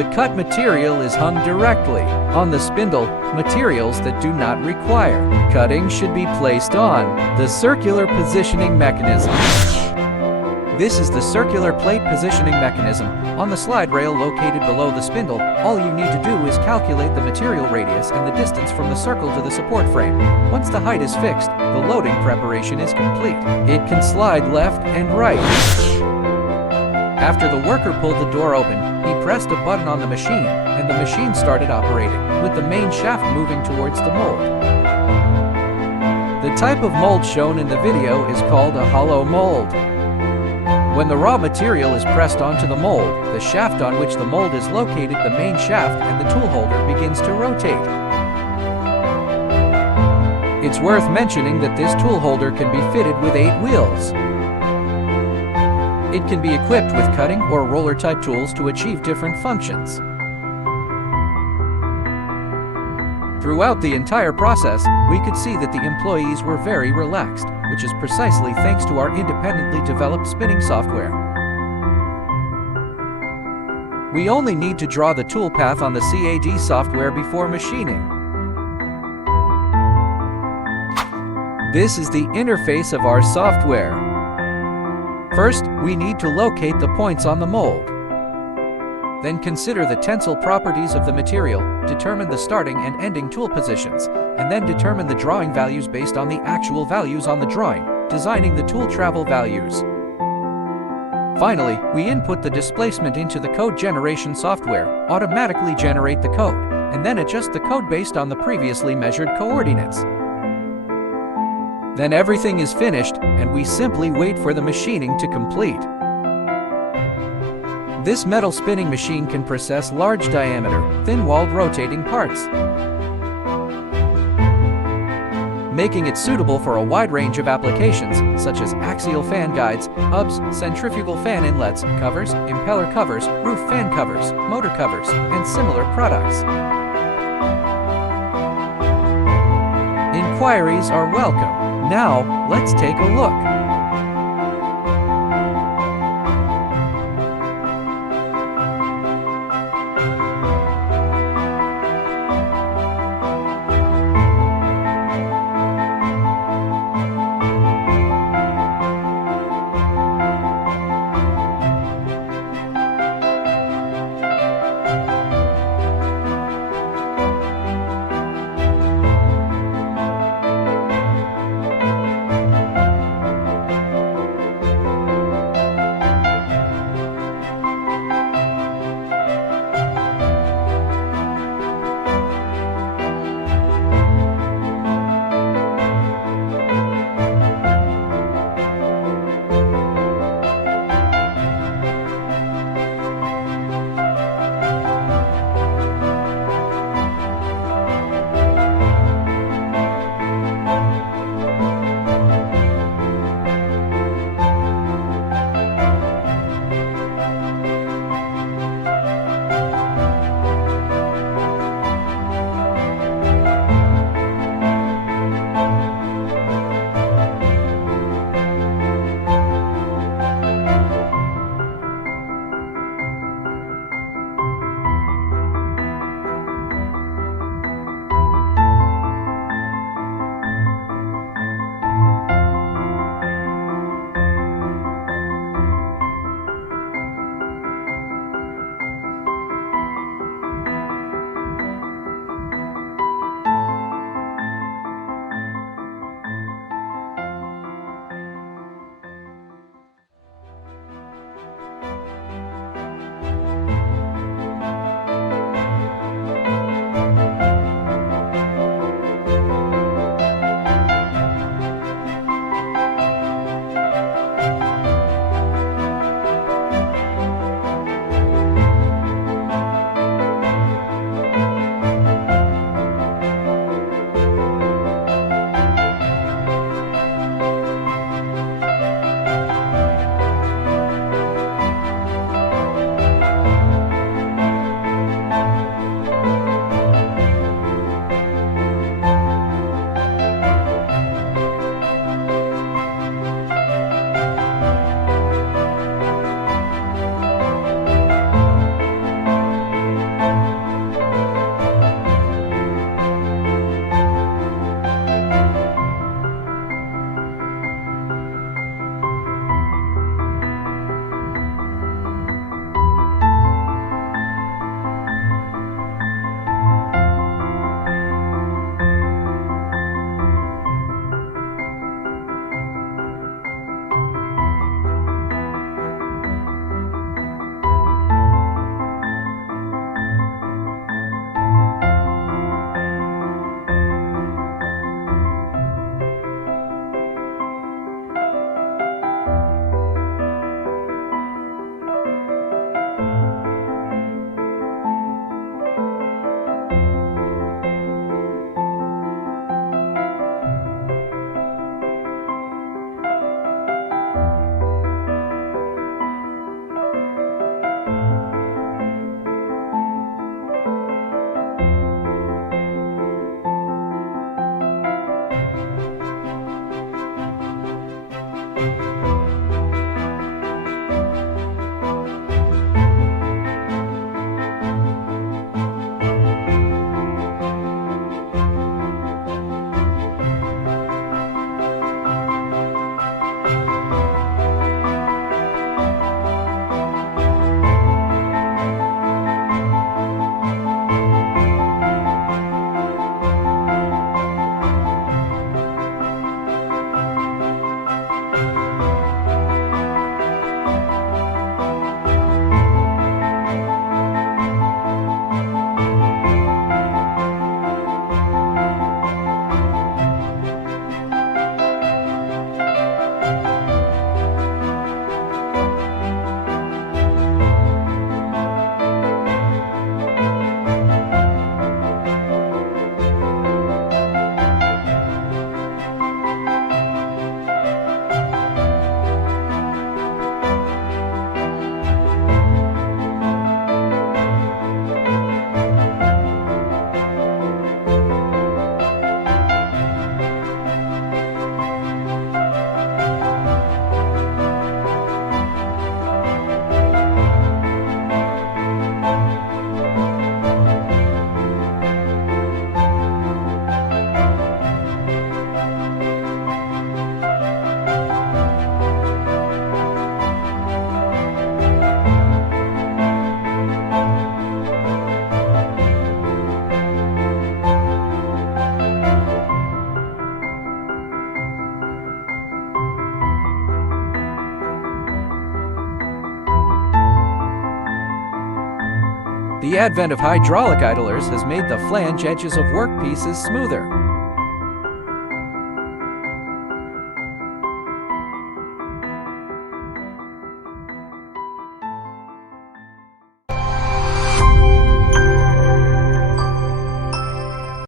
The cut material is hung directly on the spindle. Materials that do not require cutting should be placed on the circular positioning mechanism. This is the circular plate positioning mechanism on the slide rail located below the spindle. All you need to do is calculate the material radius and the distance from the circle to the support frame. Once the height is fixed, the loading preparation is complete. It can slide left and right. After the worker pulled the door open, he pressed a button on the machine, and the machine started operating, with the main shaft moving towards the mold. The type of mold shown in the video is called a hollow mold. When the raw material is pressed onto the mold, the shaft on which the mold is located, the main shaft, and the tool holder begins to rotate. It's worth mentioning that this tool holder can be fitted with 8 wheels. It can be equipped with cutting or roller type tools to achieve different functions. Throughout the entire process, we could see that the employees were very relaxed, which is precisely thanks to our independently developed spinning software. We only need to draw the tool path on the CAD software before machining. This is the interface of our software. First, we need to locate the points on the mold. Then consider the tensile properties of the material, determine the starting and ending tool positions, and then determine the drawing values based on the actual values on the drawing, designing the tool travel values. Finally, we input the displacement into the code generation software, automatically generate the code, and then adjust the code based on the previously measured coordinates. Then everything is finished, and we simply wait for the machining to complete. This metal spinning machine can process large diameter, thin-walled rotating parts, making it suitable for a wide range of applications, such as axial fan guides, hubs, centrifugal fan inlets, covers, impeller covers, roof fan covers, motor covers, and similar products. Inquiries are welcome. Now, let's take a look. The advent of hydraulic idlers has made the flange edges of workpieces smoother.